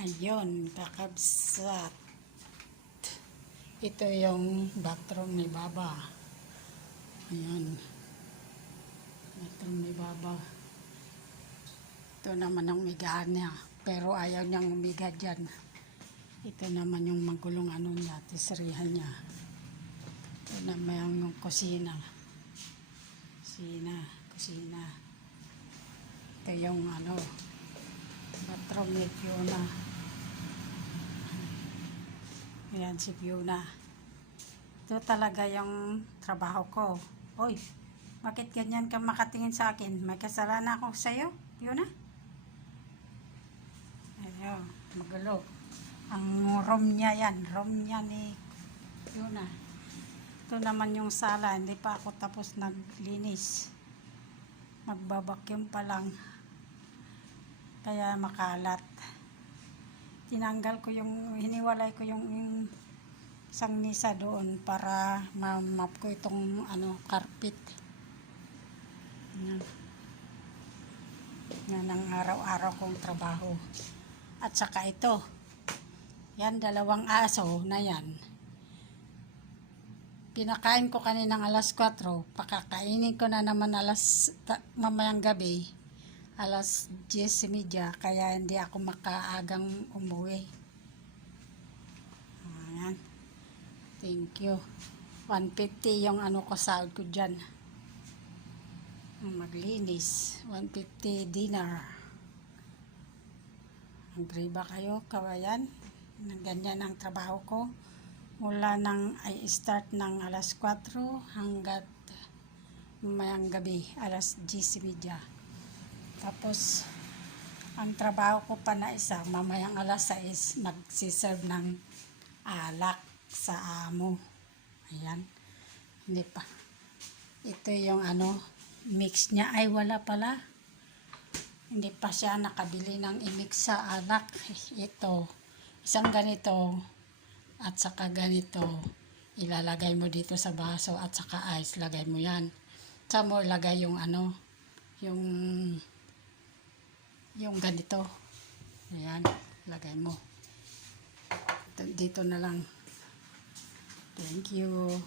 Ayun, kakabsat. Ito yung bathroom ni Baba. Ayan. Bathroom ni Baba. Ito naman ang miga niya. Pero ayaw niyang umiga dyan. Ito naman yung magulong ano niya, tisrihan niya. Ito naman yung kusina. Kusina. Ito yung ano, bathroom ni Fiona. Ayan si Fiona. Ito talaga yung trabaho ko. Hoy, bakit ganyan ka makatingin sa akin? May kasalanan ako sa'yo, Fiona? Ayun, magulo. Ang room niya yan. Room niya ni Fiona. Ito naman yung sala. Hindi pa ako tapos naglinis. Magbabakyum pa lang. Kaya makalat. Tinanggal ko hiniwalay ko yung isang misa doon para ma-map ko itong carpet. Yan ang araw-araw kong trabaho. At saka ito. Yan, 2 aso na yan. Pinakain ko kaninang alas 4. Pakakainin ko na naman mamayang gabi. Alas 10:30, kaya hindi ako makaagang umuwi. Ayan. Thank you. 150 yung ko sahod ko dyan. Maglinis. 150 dinner. Agree ba kayo, kawayan? Ganyan ang trabaho ko. Mula I start ng alas 4 hanggat mamayang gabi, alas 10:30. Tapos, ang trabaho ko pa na isa, mamayang alas 6, magsiserve ng alak sa amo. Ayan. Hindi pa. Ito yung mix niya. Ay, wala pala. Hindi pa siya nakabili ng i-mix sa alak. Ito. Isang ganito. At saka ganito. Ilalagay mo dito sa baso at saka ice. Lagay mo yan. Saka mo ilagay yung yung ganito. Ayan, lagay mo. Dito na lang. Thank you.